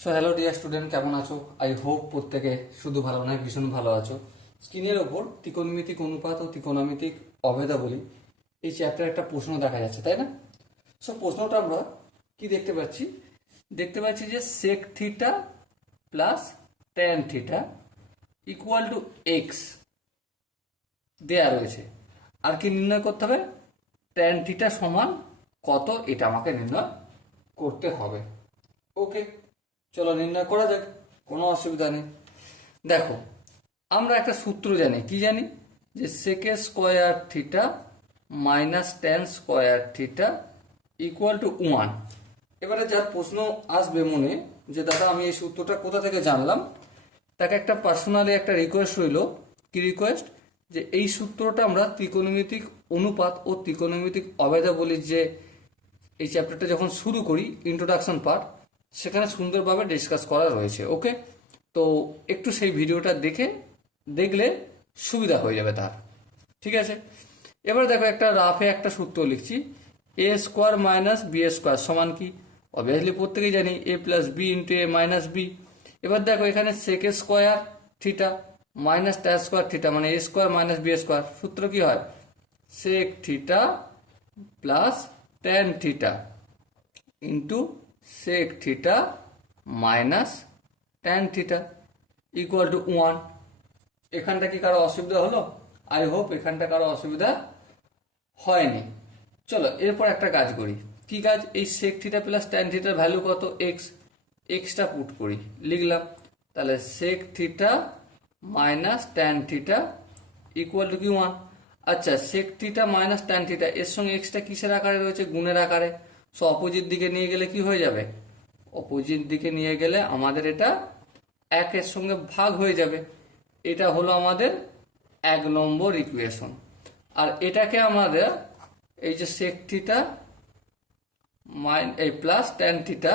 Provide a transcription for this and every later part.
So hello dear student, কেমন আছো? I hope প্রত্যেকে শুধু ভালো নয়, ভীষণ ভালো আছো। স্ক্রিনের ওপর ত্রিকোণমিতিক অনুপাত ও ত্রিকোণমিতিক অভেদাবলী এই চ্যাপ্টারে একটা প্রশ্ন দেখা যাচ্ছে, তাই না? সো প্রশ্নটা আমরা কি দেখতে পাচ্ছি যে sec theta plus tan theta equal to x দেয়া রয়েছে। আর কি নির্ণয় করতে হবে? ট্যান থিটা সমান কত, এটা আমাকে নির্ণয় করতে হবে। ওকে, চলো নির্ণয় করা যাক, কোনো অসুবিধা নেই। দেখো, আমরা একটা সূত্র জানি, কি জানি? যে সেকে square theta minus tan square theta equal to 1। এবারে যার প্রশ্ন আসবে মনে যে দাদা আমি এই সূত্রটা কোথা থেকে জানলাম, তাকে একটা পার্সোনালি একটা রিকোয়েস্ট রইল। কি রিকোয়েস্ট? যে এই সূত্রটা আমরা ত্রিকোণমিতিক অনুপাত ও ত্রিকোণমিতিক অভেদাবলীর যে এই চ্যাপ্টারটা যখন শুরু করি, ইন্ট্রোডাকশন পার্ট, সেখানে সুন্দরভাবে ডিসকাস করা রয়েছে। ওকে, তো একটু সেই ভিডিওটা দেখলে সুবিধা হয়ে যাবে তার। ঠিক আছে, এবার দেখো একটা রাফে একটা সূত্র লিখছি। A square minus b square সমান কি? অবভিয়াসলি প্রত্যেকেই জানি a plus b into a minus b. এবার দেখো এখানে sec square theta minus tan square theta মানে a square minus b square, সূত্র কি হয়? Sec theta plus tan theta into sec theta minus tan theta equal to 1। এখানটা কি কারো অসুবিধা হলো? আই হোপ এখানটা কারো অসুবিধা হয়নি। চলো এরপর একটা কাজ করি। কি কাজ? এই সেক থিটা প্লাস ট্যান থিটার ভ্যালু কত? এক্স। এক্সটা পুট করি, লিখলাম। তাহলে sec theta minus tan theta equal to কি 1। আচ্ছা, sec theta minus tan theta এর সঙ্গে এক্সটা কিসের আকারে রয়েছে? গুণের আকারে। সো অপোজিট দিকে নিয়ে গেলে কি হয়ে যাবে? অপোজিট দিকে নিয়ে গেলে আমাদের এটা একের সঙ্গে ভাগ হয়ে যাবে। এটা হলো আমাদের 1 নম্বর ইকুয়েশন। আর এটাকে আমাদের এই যে সেক থিটা এই plus tan theta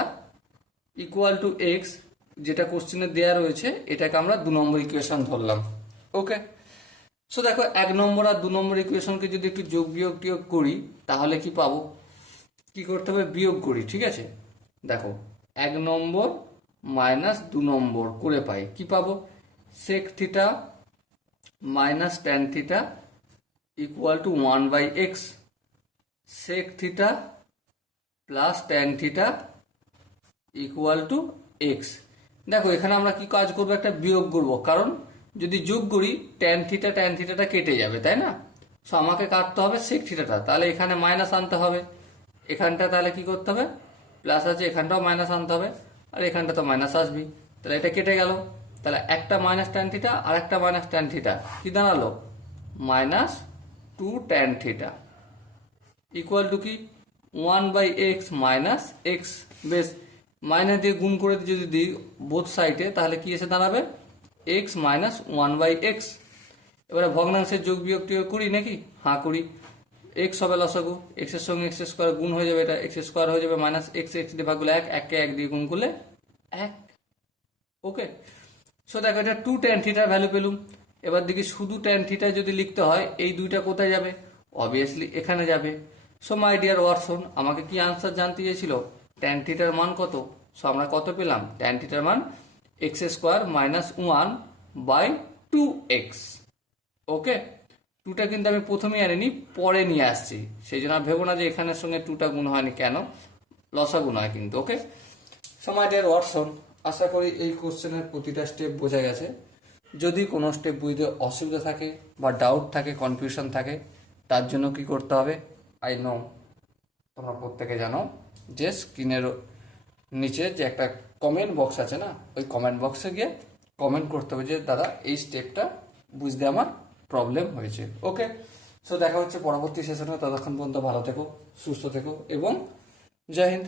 equal to x, যেটা কোশ্চেনে দেওয়া রয়েছে, এটাকে আমরা 2 নম্বর ইকুয়েশন ধরলাম। ওকে, সো দেখো 1 নম্বর আর 2 নম্বর ইকুয়েশনকে যদি একটু যোগ বিয়োগ করি তাহলে কি পাবো? কি করতে হবে? বিয়োগ করি। ঠিক আছে, দেখো 1 নম্বর মাইনাস 2 নম্বর করে পাই, কি পাবো? Sec theta minus tan theta equal to 1 by x. Sec theta plus tan theta equal to x. দেখো এখানে আমরা কি কাজ করবো? একটা বিয়োগ করব, কারণ যদি যোগ করি ট্যান থিটাটা কেটে যাবে, তাই না? সো আমাকে কাটতে হবে সেক থিটাটা, তাহলে এখানে মাইনাস আনতে হবে। এখানটা তাহলে কি করতে হবে? প্লাস আছে, এখানটাও মাইনাস আনতে হবে, আর এখানটা তো মাইনাস আসবি। তাহলে এটা কেটে গেল। তাহলে একটা মাইনাস ট্যান থিটা আর একটা মাইনাস ট্যান থিটা কি দাঁড়ালো? Minus 2 tan theta equal to কি? 1 বাই এক্স মাইনাস এক্স। বেশ, মাইনাস দিয়ে গুণ করে যদি দিই বোথ সাইডে, তাহলে কি এসে দাঁড়াবে? X minus 1 by x. এবারে ভগ্নাংশের যোগ বিয়োগ টিয়োগ করি নাকি? হ্যাঁ করি। এক্স হবে লসাগু, এক্স এর সঙ্গে এক্স স্কোয়ার গুণ হয়ে যাবে, এটা এক্স স্কোয়ার হয়ে যাবে মাইনাস এক্স, এক্স দিয়ে ভাগ করলে 1, 1কে 1 দিয়ে গুণ করলে 1। ওকে, সো দেখো এটা 2 ট্যান থিটার ভ্যালু পেলুম। এবার দেখি শুধু ট্যান থিটা যদি লিখতে হয়, এই দুইটা কোথায় যাবে? অবভিয়াসলি এখানে যাবে। সো মাই ডিয়ার ওয়াটসন, আমাকে কি আনসার জানতে চেয়েছিল? ট্যান থিটার মান কত? সো আমরা কত পেলাম? ট্যান থিটার মান x square minus 1 by 2x। Okay, 2টা কিন্তু আমি প্রথমেই আনিনি, পরে নিয়ে আসছি, সেই জন্য ভেবো না যে এখানের সঙ্গে 2টা গুণ হয়নি, কেন? লসাগু নয় কিন্তু। ওকে, সো মাই ডিয়ার ওয়াটসন, আশা করি এই কোশ্চেনের প্রতিটা স্টেপ বোঝা গেছে। যদি কোনো স্টেপ বুঝতে অসুবিধা থাকে বা ডাউট থাকে, কনফিউশন থাকে, তার জন্য কি করতে হবে? আই নো তোমরা প্রত্যেকে জানো যে স্ক্রিনের নিচে যে একটা কমেন্ট বক্স আছে না, ওই কমেন্ট বক্সে গিয়ে কমেন্ট করতে হবে যে দাদা এই স্টেপটা বুঝতে আমার প্রবলেম হয়েছে। ওকে, সো দেখা হচ্ছে পরবর্তী সেশনে। ততক্ষণ পর্যন্ত ভালো থেকো, সুস্থ থেকো এবং জয় হিন্দ।